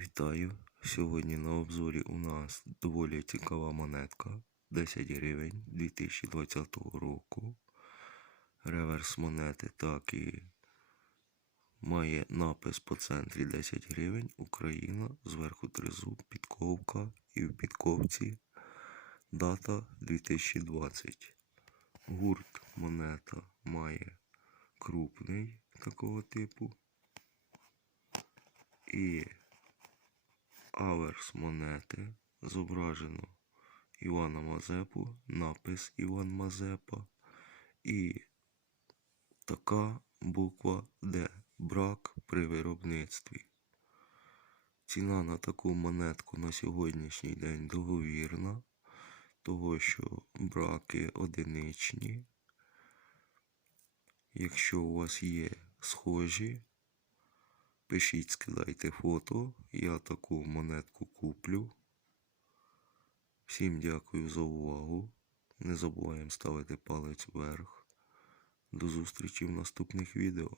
Вітаю! Сьогодні на обзорі у нас доволі цікава монетка 10 гривень 2020 року. Реверс монети так і має напис по центрі 10 гривень Україна, зверху тризуб, підковка і в підковці дата 2020. Гурт монета має крупний такого типу. І аверс монети зображено Івана Мазепу, напис Іван Мазепа і така буква Д. Брак при виробництві. Ціна на таку монетку на сьогоднішній день договірна, того що браки одиничні. Якщо у вас є схожі, Пишіть, скидайте фото, я таку монетку куплю. Всім дякую за увагу. Не забуваємо ставити палець вверх. До зустрічі в наступних відео.